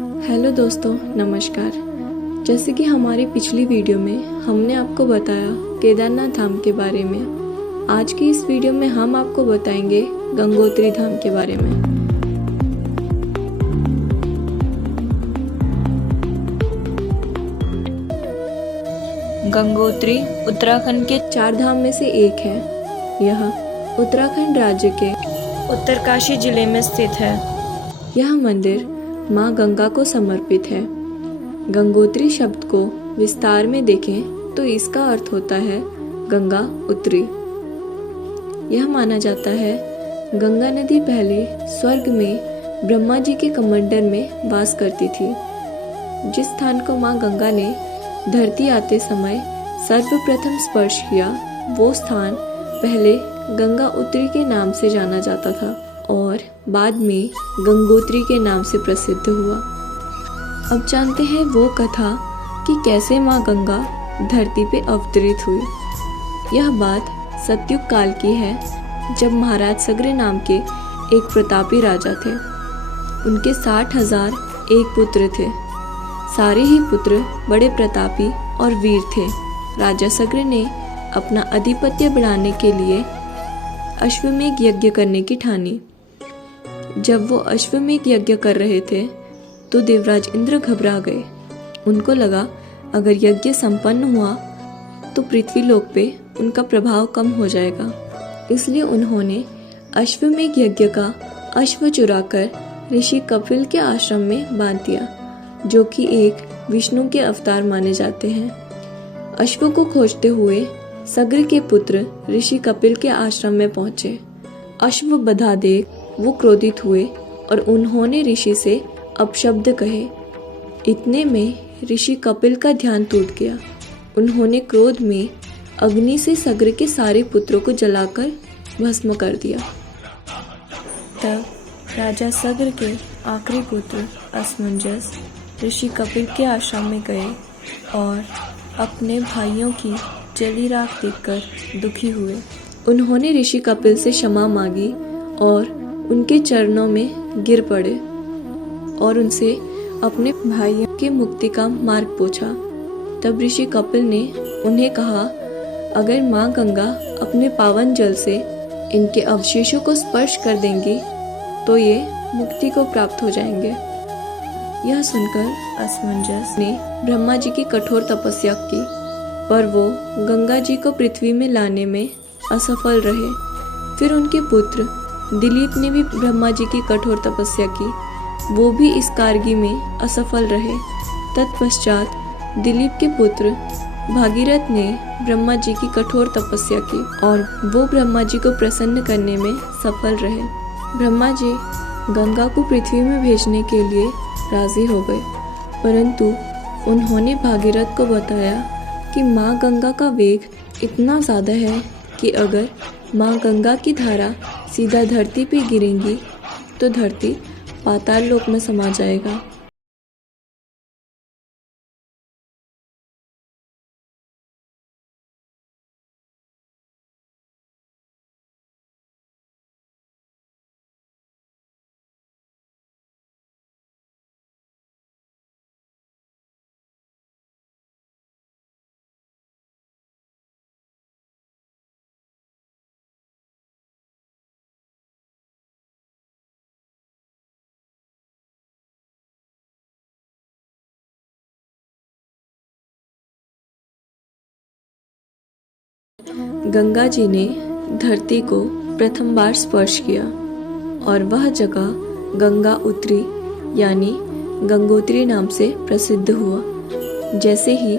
Hello दोस्तों, नमस्कार। जैसे कि हमारी पिछली वीडियो में हमने आपको बताया केदारनाथ धाम के बारे में, आज की इस वीडियो में हम आपको बताएंगे गंगोत्री धाम के बारे में। गंगोत्री उत्तराखंड के 4 धाम में से एक है। यह उत्तराखंड राज्य के उत्तरकाशी जिले में स्थित है। यह मंदिर माँ गंगा को समर्पित है। गंगोत्री शब्द को विस्तार में देखें तो इसका अर्थ होता है गंगा उतरी। यह माना जाता है गंगा नदी पहले स्वर्ग में ब्रह्मा जी के कमंडल में वास करती थी। जिस स्थान को माँ गंगा ने धरती आते समय सर्वप्रथम स्पर्श किया, वो स्थान पहले गंगा उतरी के नाम से जाना जाता था और बाद में गंगोत्री के नाम से प्रसिद्ध हुआ। अब जानते हैं वो कथा कि कैसे माँ गंगा धरती पे अवतरित हुई। यह बात सतयुग काल की है, जब महाराज सग्र नाम के एक प्रतापी राजा थे। उनके 60,001 पुत्र थे। सारे ही पुत्र बड़े प्रतापी और वीर थे। राजा सग्र ने अपना आधिपत्य बढ़ाने के लिए अश्वमेध यज्ञ करने की ठानी। जब वो अश्वमेध यज्ञ कर रहे थे तो देवराज इंद्र घबरा गए। उनको लगा अगर यज्ञ संपन्न हुआ तो पृथ्वी लोक पे उनका प्रभाव कम हो जाएगा। इसलिए उन्होंने अश्वमेध यज्ञ का अश्व चुराकर ऋषि कपिल के आश्रम में बांध दिया, जो कि एक विष्णु के अवतार माने जाते हैं। अश्व को खोजते हुए सग्र के पुत्र ऋषि कपिल के आश्रम में पहुंचे। अश्व बधा देख वो क्रोधित हुए और उन्होंने ऋषि से अपशब्द कहे। इतने में ऋषि कपिल का ध्यान टूट गया। उन्होंने क्रोध में अग्नि से सग्र के सारे पुत्रों को जलाकर भस्म कर दिया। तब राजा सग्र के आखिरी पुत्र असमंजस ऋषि कपिल के आश्रम में गए और अपने भाइयों की जली राख देखकर दुखी हुए। उन्होंने ऋषि कपिल से क्षमा मांगी और उनके चरणों में गिर पड़े और उनसे अपने भाइयों के मुक्ति का मार्ग पूछा। तब ऋषि कपिल ने उन्हें कहा, अगर माँ गंगा अपने पावन जल से इनके अवशेषों को स्पर्श कर देंगी तो ये मुक्ति को प्राप्त हो जाएंगे। यह सुनकर असमंजस ने ब्रह्मा जी की कठोर तपस्या की, पर वो गंगा जी को पृथ्वी में लाने में असफल रहे। फिर उनके पुत्र दिलीप ने भी ब्रह्मा जी की कठोर तपस्या की, वो भी इस कार्य में असफल रहे। तत्पश्चात दिलीप के पुत्र भागीरथ ने ब्रह्मा जी की कठोर तपस्या की और वो ब्रह्मा जी को प्रसन्न करने में सफल रहे। ब्रह्मा जी गंगा को पृथ्वी में भेजने के लिए राजी हो गए, परंतु उन्होंने भागीरथ को बताया कि माँ गंगा का वेग इतना ज़्यादा है कि अगर माँ गंगा की धारा सीधा धरती पे गिरेंगी तो धरती पाताल लोक में समा जाएगा। गंगा जी ने धरती को प्रथम बार स्पर्श किया और वह जगह गंगा उतरी यानी गंगोत्री नाम से प्रसिद्ध हुआ। जैसे ही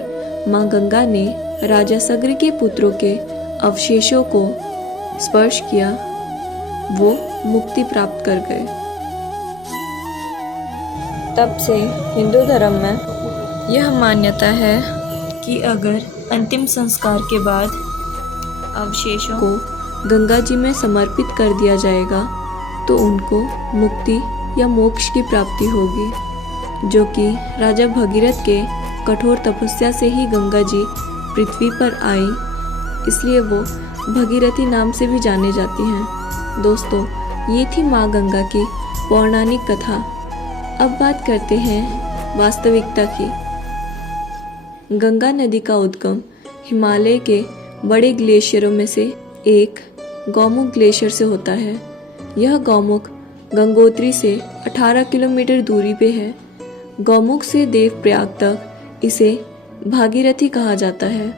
माँ गंगा ने राजा सग्र के पुत्रों के अवशेषों को स्पर्श किया, वो मुक्ति प्राप्त कर गए। तब से हिंदू धर्म में यह मान्यता है कि अगर अंतिम संस्कार के बाद अवशेषों को गंगा जी में समर्पित कर दिया जाएगा तो उनको मुक्ति या मोक्ष की प्राप्ति होगी, जो कि राजा भगीरथ के कठोर तपस्या से ही गंगा जी पृथ्वी पर आई, इसलिए वो भगीरथी नाम से भी जाने जाती हैं। दोस्तों, ये थी माँ गंगा की पौराणिक कथा। अब बात करते हैं वास्तविकता की। गंगा नदी का उद्गम हिमालय के बड़े ग्लेशियरों में से एक गौमुख ग्लेशियर से होता है। यह गौमुख गंगोत्री से 18 किलोमीटर दूरी पे है। गौमुख से देवप्रयाग तक इसे भागीरथी कहा जाता है।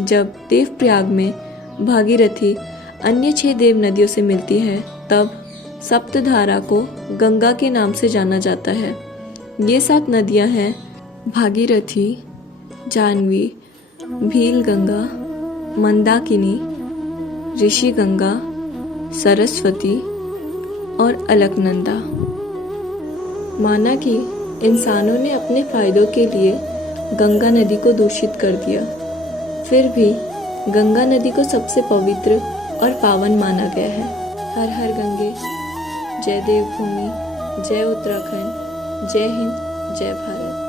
जब देवप्रयाग में भागीरथी अन्य 6 देव नदियों से मिलती है तब सप्तधारा को गंगा के नाम से जाना जाता है। ये 7 नदियां हैं भागीरथी, जाह्नवी, भील गंगा, मंदाकिनी, ऋषि गंगा, सरस्वती और अलकनंदा। माना कि इंसानों ने अपने फायदों के लिए गंगा नदी को दूषित कर दिया, फिर भी गंगा नदी को सबसे पवित्र और पावन माना गया है। हर हर गंगे, जय देवभूमि, जय उत्तराखंड, जय हिंद, जय भारत।